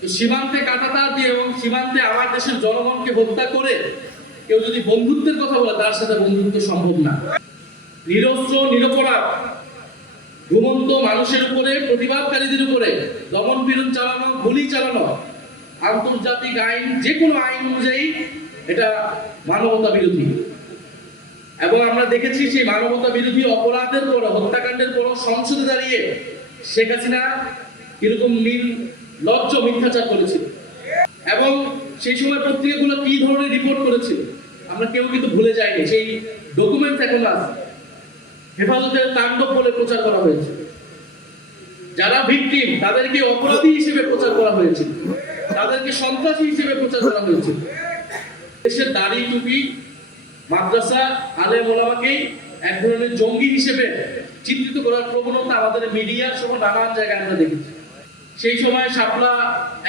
তো সীমান্তে কাঁটাতার দিয়ে এবং সীমান্তে আমার দেশের জনগণকে হত্যা করে কেউ যদি বন্ধুত্বের কথা বলে তার সাথে বন্ধুত্ব সম্ভব না। নিরস্ত্র নিরপরাধ ঘুমন্ত মানুষের উপরে, প্রতিবাদকারীদের উপরে দমন পীড়ন চালানো, গুলি চালানো আন্তর্জাতিক আইন, যে কোনো আইন অনুযায়ী এটা মানবতা বিরোধী। এবং আমরা দেখেছি সেই মানবতা বিরোধী অপরাধের পর, হত্যাকাণ্ডের পর সংসদে দাঁড়িয়ে শেখ হাসিনা কিরকম নির্লজ্জ মিথ্যাচার করেছিল এবং সেই সময় পত্রিকাগুলো কি ধরনের রিপোর্ট করেছিল আমরা কেউ কিন্তু ভুলে যাইনি। সেই ডকুমেন্টস এখন আছে। হেফাজতের তাণ্ডব বলে প্রচার করা হয়েছে। যারা ভিকটিম তাদেরকে অপরাধী হিসেবে প্রচার করা হয়েছিল, তাদেরকে সন্ত্রাসী হিসেবে প্রচার করা হয়েছিল। দেশের দাড়ি টুপি মাদ্রাসা আলেম ওলামাকে এক ধরনের জঙ্গি হিসেবে চিত্রিত করার প্রবণতা আমাদের মিডিয়া সহ নানান জায়গায় আমরা দেখেছি। সেই সময় শাপলা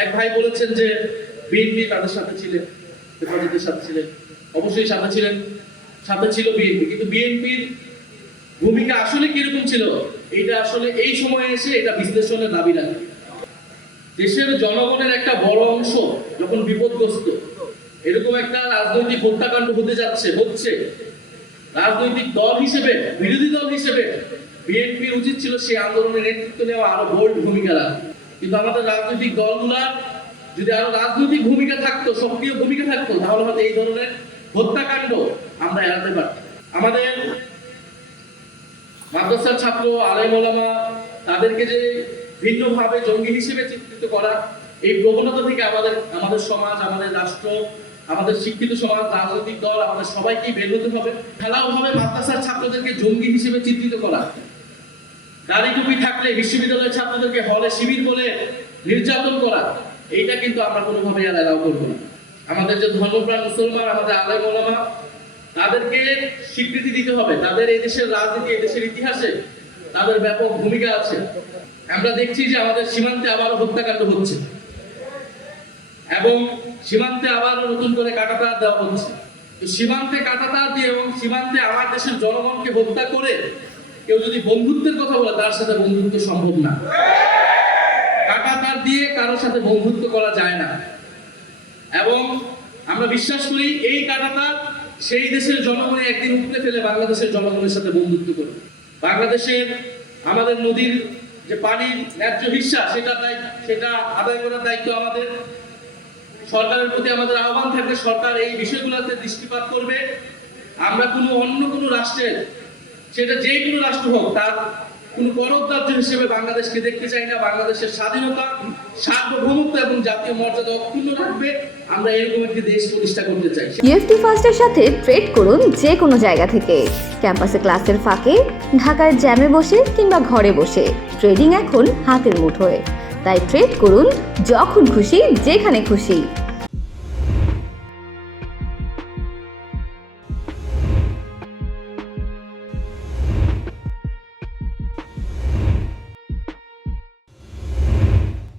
এক ভাই বলেছেন যে বিএনপি তাদের সাথে ছিলেন, হেফাজতের সাথে ছিলেন, অবশ্যই সাথে ছিল বিএনপি, কিন্তু বিএনপির ভূমিকা আসলে কিরকম ছিল এটা আসলে এই সময়ে এসে এটা বিশ্লেষণের দাবি রাখে। দেশের জনগণের একটা বড় অংশ যখন বিপদগ্রস্ত, এরকম একটা রাজনৈতিক হত্যাকাণ্ড হচ্ছে, রাজনৈতিক দল হিসেবে, বিরোধী দল হিসেবে বিএনপির উচিত ছিল সেই আন্দোলনের নেতৃত্ব নেওয়া, আরো বোল্ড ভূমিকা রাখা। কিন্তু আমাদের রাজনৈতিক দলগুলা যদি আরো রাজনৈতিক ভূমিকা থাকতো, সক্রিয় ভূমিকা থাকতো, তাহলে হয়তো এই ধরনের হত্যাকাণ্ড আমরা এড়াতে পারতাম। আমাদের মাদ্রাসার ছাত্র আলেম ওলামা তাদেরকে যে ভিন্নভাবে জঙ্গি হিসেবে চিত্রিত করা, এই প্রবণতা থেকে আমাদের সমাজ, আমাদের রাষ্ট্র, আমাদের শিক্ষিত সমাজ, রাজনৈতিক দল, আমাদের সবাইকে বের হতে হবে। খেলাও হবে মাদ্রাসার ছাত্রদেরকে জঙ্গি হিসেবে চিত্রিত করা, দাড়ি টুপি থাকলে বিশ্ববিদ্যালয়ের ছাত্রদেরকে হলে শিবির বলে নির্যাতন করা, এইটা কিন্তু আমরা কোনোভাবে আর এলাও করবো না। আমাদের যে ধর্মপ্রাণ মুসলমান, আমাদের আলেম ওলামা, তাদেরকে স্বীকৃতি দিতে হবে। তাদের এই দেশের রাজনীতি, এই দেশের ইতিহাসে তাদের ব্যাপক ভূমিকা আছে। আমরা দেখছি যে আমাদের সীমান্তে আবারও হত্যাকাণ্ড হচ্ছে এবং সীমান্তে আবারও নতুন করে কাঁটাতার দেওয়া হচ্ছে। তো সীমান্তে কাঁটাতার দিয়ে এবং সীমান্তে আমার দেশের জনগণকে হত্যা করে কেউ যদি বন্ধুত্বের কথা বলে তার সাথে বন্ধুত্ব সম্ভব না। কাঁটাতার দিয়ে কারোর সাথে বন্ধুত্ব করা যায় না এবং আমরা বিশ্বাস করি এই কাঁটাতার সেই দেশের জনগণে একদিন উপড়ে ফেলে বাংলাদেশের জনগণের সাথে বন্ধুত্ব করবে। বাংলাদেশের আমাদের নদীর যে পানির ন্যায্য হিস্সা সেটা আদায় করার দায়িত্ব আমাদের। সরকারের প্রতি আমাদের আহ্বান থাকবে, সরকার এই বিষয়গুলোতে দৃষ্টিপাত করবে। আমরা অন্য কোনো রাষ্ট্রের, সেটা যে কোনো রাষ্ট্র হোক, তার কোনো করদার্য হিসেবে বাংলাদেশকে দেখতে চাই না। বাংলাদেশের স্বাধীনতা, সার্বভৌমত্ব এবং জাতীয় মর্যাদা অক্ষুণ্ণ রাখবে। আমরা এরকম একটি দেশ প্রতিষ্ঠা করতে চাই। ইএফটি ফার্স্টের সাথে ট্রেড করুন যে কোনো জায়গা থেকে। ক্যাম্পাসে ক্লাসের ফাঁকে, ঢাকার জ্যামে বসে কিংবা ঘরে বসে, ট্রেডিং এখন হাতের মুঠোয়। তাই ট্রেড করুন যখন খুশি, যেখানে খুশি।